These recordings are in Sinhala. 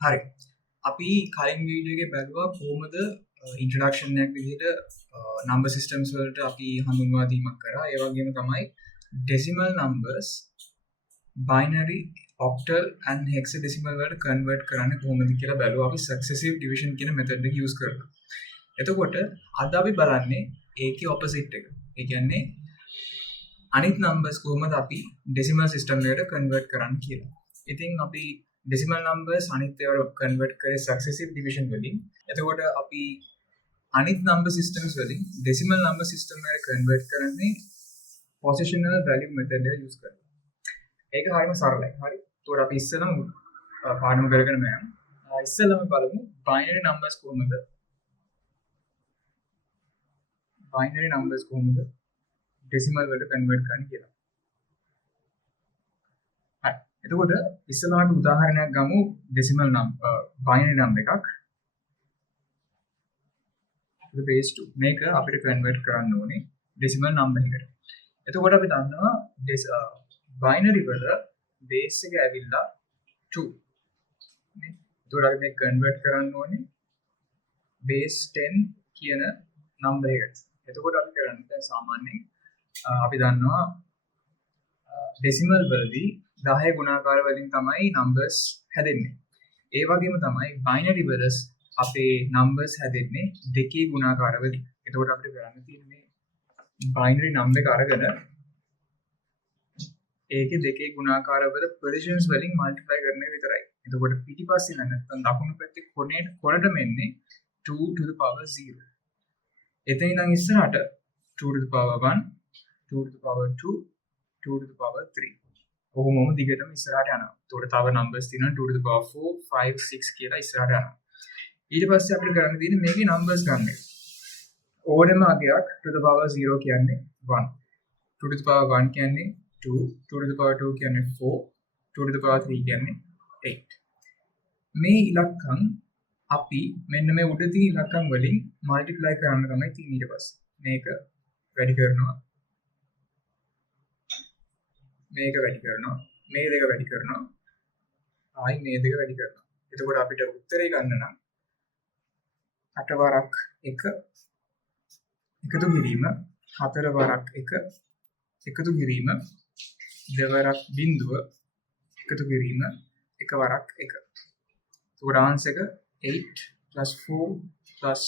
හරි. අපි කලින් වීඩියෝ එකේ බැලුවා කොහොමද ඉන්ට්‍රොඩක්ෂන් එකක් විදිහට නම්බර් සිස්ටම්ස් වලට අපි හඳුන්වා දීමක් කරා. ඒ වගේම තමයි decimal numbers binary octal and hexadecimal වලට කන්වර්ට් කරන්නේ කොහොමද කියලා බැලුවා. අපි successive division කියන method එක use කරලා. එතකොට අද අපි බලන්නේ ඒකේ opposite එක. ඒ කියන්නේ අනිත් numbers කොහොමද අපි decimal system එකට convert කරන්නේ කියලා. ඉතින් අපි decimal numbers අනිත් ඒවාට convert කරේ successive division වලින්. එතකොට අපි අනිත් number systems වලින් decimal number system එකට convert කරන්නේ positional value method එක use කරලා. ඒක හරියම සරලයි. හරි. ඒතකොට අපි ඉස්සෙල්ලම පාඩම කරගෙන යමු. ඉස්සෙල්ලම බලමු binary numbers කොහොමද decimal වලට convert කරන්නේ කියලා. හරි. එතකොට ඉස්සෙල්ලාම අපි උදාහරණයක් ගමු decimal number binary number එකක්. to the base 2 මේක අපිට convert කරන්න ඕනේ decimal number එකට. එතකොට අපි දන්නවා binary වල base එක ඇවිල්ලා 2 නේ. එතකොට අපි මේක convert කරන්න ඕනේ base 10 කියන number එකට. එතකොට අපි කරන්නේ දැන් සාමාන්‍යයෙන් අපි දන්නවා decimal වලදී 10 ගුණාකාර වලින් තමයි numbers හැදෙන්නේ. ඒ වගේම තමයි binary වල අපේ numbers හැදෙන්නේ දෙකේ ගුණාකාර වලින්. එතකොට අපිට කරන්න තියෙන්නේ binary number එක අරගෙන ඒකේ දෙකේ ගුණාකාර වල positions වලින් multiply කරන එක විතරයි. එතකොට පිටිපස්සේ නැත්නම් දකුණු පැත්තේ කොනටම එන්නේ 2 to the power 0. එතන ඉඳන් ඉස්සරහට 2 to the power 1, 2 to the power 2, 2 to the power 3. කොහොමම දිගටම ඉස්සරහට යනවා. එතකොට තව numbers තියෙනවා 2 to the power 4, 5, 6 කියලා ඉස්සරහට යනවා. ඊට පස්සේ අපිට කරන්න තියෙන්නේ මේකේ numbers ගන්න එක. ඕනෙම අගයක් to the power 0 කියන්නේ 1. 2 to the power 1 කියන්නේ 2, 2 to the power 2 කියන්නේ 4, 2 to the power 3 කියන්නේ 8. මේ ඉලක්කම් අපි මෙන්න මේ උඩ තියෙන ඉලක්කම් වලින් multiply කරන්න තමයි තියෙන්නේ. ඊට පස්සේ මේක වැඩි කරනවා, මේක වැඩි කරනවා, මේ දෙක වැඩි කරනවා, ආයි මේ දෙක වැඩි කරනවා. එතකොට අපිට උත්තරේ ගන්න නම් 8 වරක් 1 එකතු කිරීම, 4 වරක් 1 එකතු කිරීම, 2 වරක් බිඳුව එකතු කිරීම, 1 වරක් 1. එතකොට ආන්සර් එක 8 plus 4 plus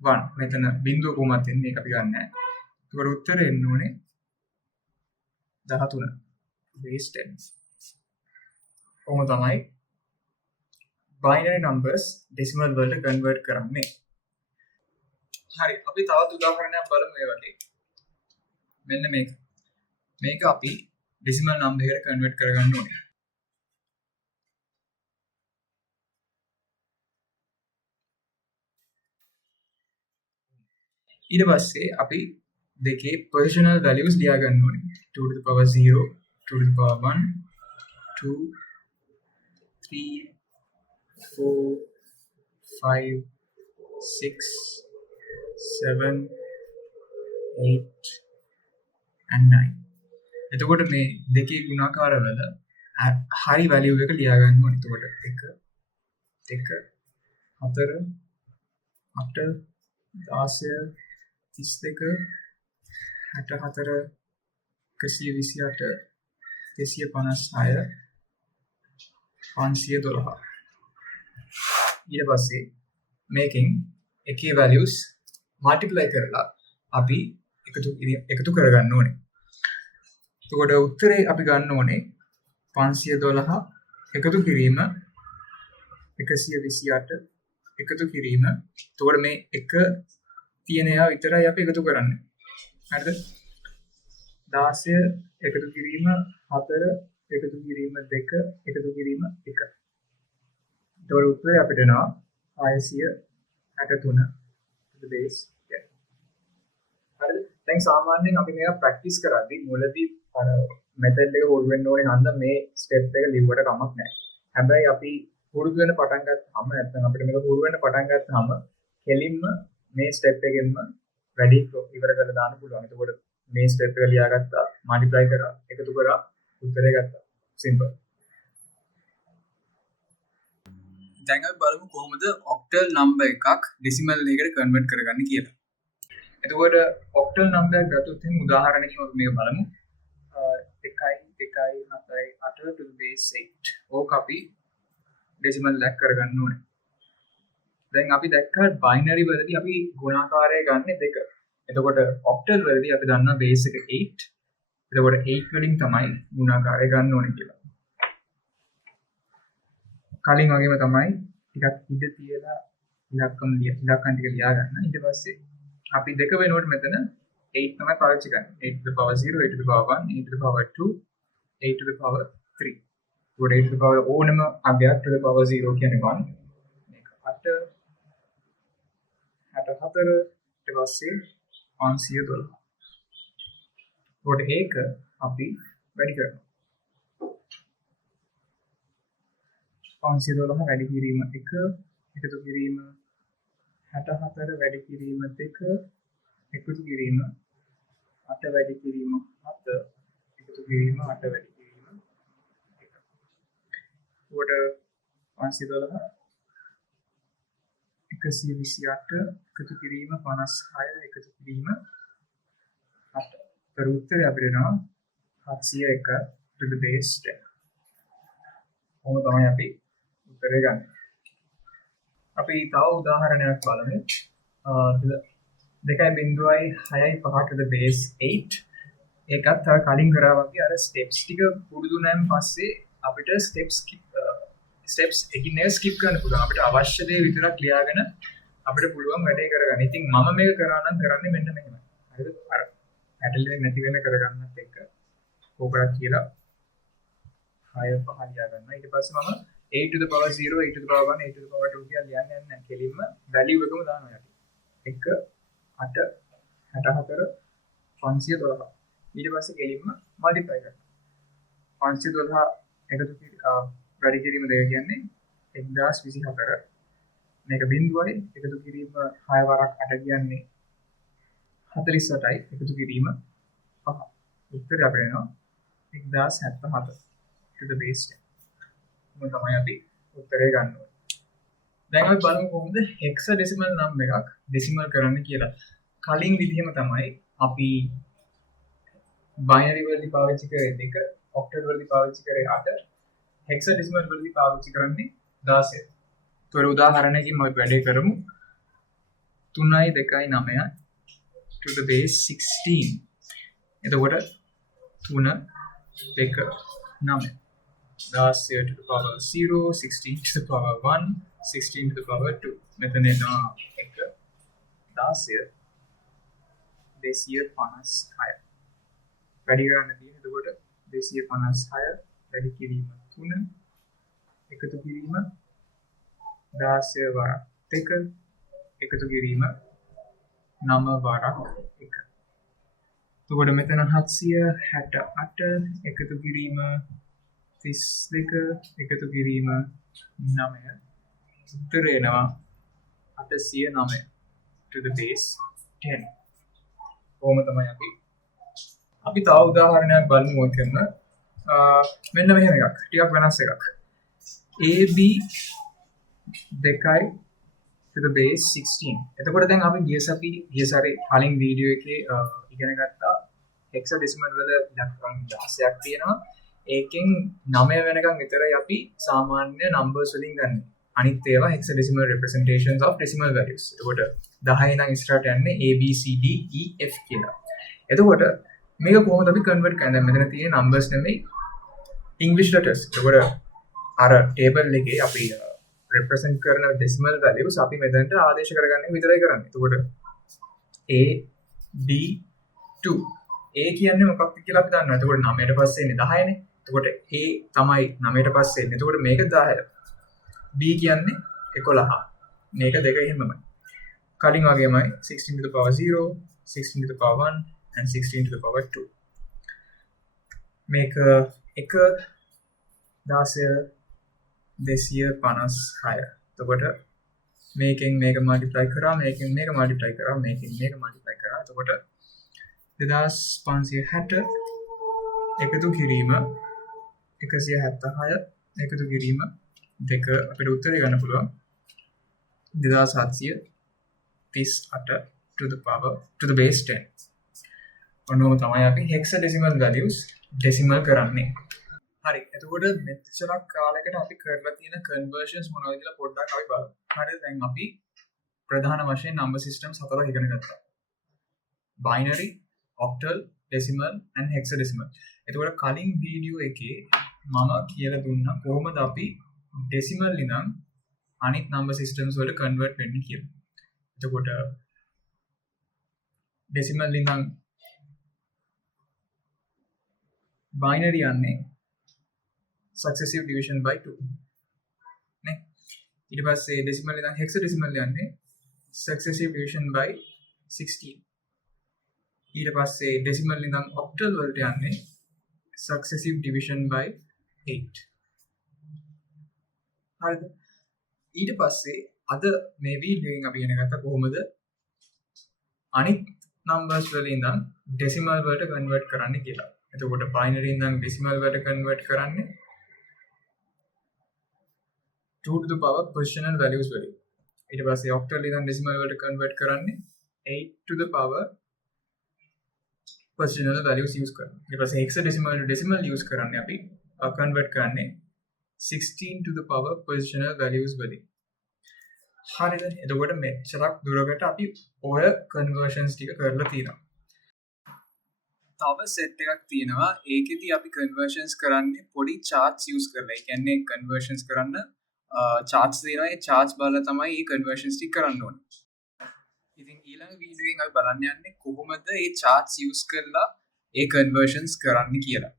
1. මෙතන බිඳුව කොහොමද එන්නේ ඒක අපි ගන්න නැහැ. එතකොට උත්තරේ එන්න ඕනේ 13 base 10. කොහොම තමයි binary numbers decimal වලට convert කරන්නේ. හරි. අපි තවත් උදාහරණයක් බලමු ඒ වගේ. මෙන්න මේක. මේක අපි decimal number එකට convert කරගන්න ඕනේ. ඊට පස්සේ අපි දෙකේ positional values ලියා ගන්න ඕනේ. 2 to the power 0, 2 to the power 1, 2, 3, 4, 5, 6, 7, 8 and 9. එතකොට මේ දෙකේ ගුණාකාර වල high value එක ලියා ගන්න ඕනේ. එතකොට 1, 2, 4, 8, 16, 32, 64, 128, 256, 512. ඊට පස්සේ මේකෙන් එකේ values multiply කරලා අපි එකතු කරගන්න ඕනේ. එතකොට උත්තරේ අපි ගන්න ඕනේ 512 එකතු කිරීම 128 එකතු කිරීම. එතකොට මේ එක තියෙන ඒවා විතරයි අපි එකතු කරන්නේ. හරිද? 16 එකතු කිරීම 4 එකතු කිරීම 2 එකතු කිරීම 1. එතකොට උත්තරේ අපිට එනවා 663 to the base 10. හරිද? දැන් සාමාන්‍යයෙන් අපි මේක ප්‍රැක්ටිස් කරද්දී මුලදී අර මෙතඩ් එක හොල් වෙන්න ඕනේ හන්ද මේ ස්ටෙප් එක ලිව්වට කමක් නැහැ. හැබැයි අපි පුරුදු වෙන පටන් ගත්තාම නැත්නම් අපිට මේක පුරුදු වෙන්න පටන් ගත්තාම කෙලින්ම මේ ස්ටෙප් එකෙන්ම වැඩි ඉවර කරලා දාන්න පුළුවන්. එතකොට මේ ස්ටෙප් එක ලියාගත්තා, මල්ටිප්ලයි කරා, එකතු කරා, උත්තරය ගත්තා. simple. දැන් අපි බලමු කොහොමද octal number එකක් decimal එකකට convert කරගන්නේ කියලා. එතකොට octal number එක ගත්තොත් එහෙනම් උදාහරණයකින් අපි මේක බලමු. 1.178 to the base 8. ඕක අපි decimal එකක් කරගන්න ඕනේ. දැන් අපි දැක්කා binary වලදී අපි ගුණාකාරය ගන්න 2. එතකොට octal වලදී අපි දන්නවා base එක 8. එතකොට 8 වලින් තමයි ගුණාකාරය ගන්න ඕනේ කියලා. කලින් වගේම තමයි ටිකක් ඉඳ තියලා ඉලක්කම් ටික ලියා ගන්න. ඊට පස්සේ අපි 2 වෙනුවට මෙතන 8 තමයි පාවිච්චි කරන්නේ. 8 to the power 0, 8 to the power 1, 8 to the power 2, 8 to the power 3. ඒකට 8 to the power ඕනම අගයක් to the power 0 කියන්නේ 1. මේක 8 64 ඊට පස්සේ 512. ඒකට ඒක අපි වැඩි කරනවා. 512 වැඩි කිරීම 1 එකතු කිරීම 64 වැඩි කිරීම 2 එකතු කිරීම 8 වැඩි කිරීම 7 එකතු කිරීම 8 වැඩි කිරීම 1. උඩ 512 128 එකතු කිරීම 56 එකතු කිරීම 8. ඒතර උත්තරය අපිට එනවා 701 to the base 10. කොහොමද තමයි අපි උත්තරේ ගන්න. අපි තව උදාහරණයක් බලමු. 2.6.5 to the base 8. ඒකත් තව කලින් කරා වගේ අර ස්ටෙප්ස් ටික පුරුදු නම් පස්සේ අපිට ස්ටෙප්ස් එකින් එක ස්කිප් කරන්න පුළුවන්. අපිට අවශ්‍ය දේ විතරක් ලියාගෙන අපිට පුළුවන් වැඩේ කරගන්න. ඉතින් මම මේක කරා නම් කරන්නේ මෙන්න මෙහෙමයි. හරිද? අර පැටලෙන්නේ නැති වෙන කරගන්නත් එක්ක ඕකට කියලා 6 5 ලියා ගන්නවා. ඊට පස්සේ මම 8 to the power 0, 8 to the power 1, 8 to the power 2 කියලා ලියන්නේ නැහැ. කෙලින්ම වැලියු එකම දානවා යටි. 1 8 64 512. ඊට පස්සේ කෙලින්ම මල්ටිප්ලයි කරනවා. 512 එකතු වැඩි කිරීම 2 කියන්නේ 1024. මේක බිඳුවයි එකතු කිරීම 6 වරක් 8 කියන්නේ 48යි එකතු කිරීම 5. උත්තරය අපිට එනවා 1077 to the base 10. මොකද තමයි අපි උත්තරේ ගන්න ඕනේ. දැන් අපි බලමු කොහොමද hexadecimal නම් එකක් decimal කරන්න කියලා. කලින් විදිහම තමයි අපි binary වලදී පාවිච්චි කරේ 2, octal වලදී පාවිච්චි කරේ 8, hexadecimal වලදී පාවිච්චි කරන්නේ 16. ඒතර උදාහරණයකින් අපි වැඩේ කරමු. 3යි 2යි 9යි to the base 16. එතකොට 3 2 9 10 to the power 0, 16 to the power 1, 16 to the power 2. මෙතන එනවා 1 10 256. වැඩි කරන්න තියෙන්නේ එතකොට 256 වැඩි කිරීම 3 එකතු කිරීම 16 වරක් 2 එකතු කිරීම 9 වරක් 1. එතකොට මෙතන 768 එකතු කිරීම 32 එකතු කිරීම 9. උත්තරය එනවා 809 to the base 10. කොහොම තමයි අපි තව උදාහරණයක් බලමු ඔතන. මෙන්න මෙහෙම එකක්. ටිකක් වෙනස් එකක්. AB 2 to the base 16. එතකොට දැන් අපි ගිය සැරේ කලින් වීඩියෝ එකේ ඉගෙන ගත්තා hexadecimal වල ඉලක්කම් 16ක් තියෙනවා. ඒකෙන් 9 වෙනකන් විතරයි අපි සාමාන්‍ය numbers වලින් ගන්න. අනිත් ඒවා hexadecimal representations of decimal values. එතකොට 10 නම් ඉස්සරහට යන්නේ A B C D E F කියලා. එතකොට මේක කොහොමද අපි convert කරන්නේ? මෙතන තියෙන numbers නෙමෙයි English letters. එතකොට අර table එකේ අපි represent කරන decimal values අපි මෙතනට ආදේශ කරගන්න විතරයි කරන්නේ. එතකොට A B 2 A කියන්නේ මොකක්ද කියලා අපි දන්නවා. එතකොට 9ට පස්සේ එන්නේ 10නේ. එතකොට A තමයි 9ට පස්සේ එන්නේ. එතකොට මේක 10. B කියන්නේ 11. මේක දෙක එහෙමමයි. කලින් වගේමයි 16 to the power 0, 16 to the power 1 and 16 to the power 2. මේක 1 10 256. එතකොට මේකෙන් මේක multiply කරා, මේකෙන් මේක multiply කරා, මේකෙන් මේක multiply කරා. එතකොට 2560 එකතු කිරීම 176 එකතු කිරීම 2 අපිට උත්තරය ගන්න පුළුවන් 2738 to the power to the base 10. ඔන්නෝම තමයි අපි hexadecimal values decimal කරන්නේ. හරි. එතකොට මෙච්චරක් කාලයකට අපි කරලා තියෙන conversions මොනවද කියලා පොඩ්ඩක් අපි බලමු. හරිද? දැන් අපි ප්‍රධාන වශයෙන් number systems හතරක් ඉගෙන ගත්තා. binary, octal, decimal and hexadecimal. එතකොට කලින් වීඩියෝ එකේ මම කියලා දුන්නා කොහොමද අපි decimal ඉඳන් අනිත් number systems වලට convert වෙන්නේ කියලා. එතකොට decimal ඉඳන් binary යන්නේ successive division by 2 නේ. ඊට පස්සේ decimal ඉඳන් hexadecimal යන්නේ successive division by 16. ඊට පස්සේ decimal ඉඳන් octal වලට යන්නේ successive division by 8. හරිද? ඊට පස්සේ අද මේ වීඩියෝ එකෙන් අපි ඉගෙන ගත්තා කොහොමද අනිත් numbers වල ඉඳන් decimal වලට convert කරන්න කියලා. එතකොට binary ඉඳන් decimal වලට convert කරන්නේ 2 to the power positional values වලින්. ඊට පස්සේ octal ඉඳන් decimal වලට convert කරන්නේ 8 to the power positional values use කරනවා. ඊට පස්සේ hexadecimal to decimal use කරන්නේ අපි convert කරන්නේ 16 to the power positional values වලින්. හරිද? එතකොට මෙච්චරක් දුරකට අපි ඔය conversions ටික කරලා තියෙනවා. තව set එකක් තියෙනවා. ඒකෙදි අපි conversions කරන්නේ පොඩි charts use කරලා. ඒ කියන්නේ conversions කරන්න charts දෙනවා. ඒ charts බලලා තමයි මේ conversions ටික කරන්න ඕනේ. ඉතින් ඊළඟ වීඩියෝ එකෙන් අපි බලන්න යන්නේ කොහොමද මේ charts use කරලා ඒ conversions කරන්න කියලා.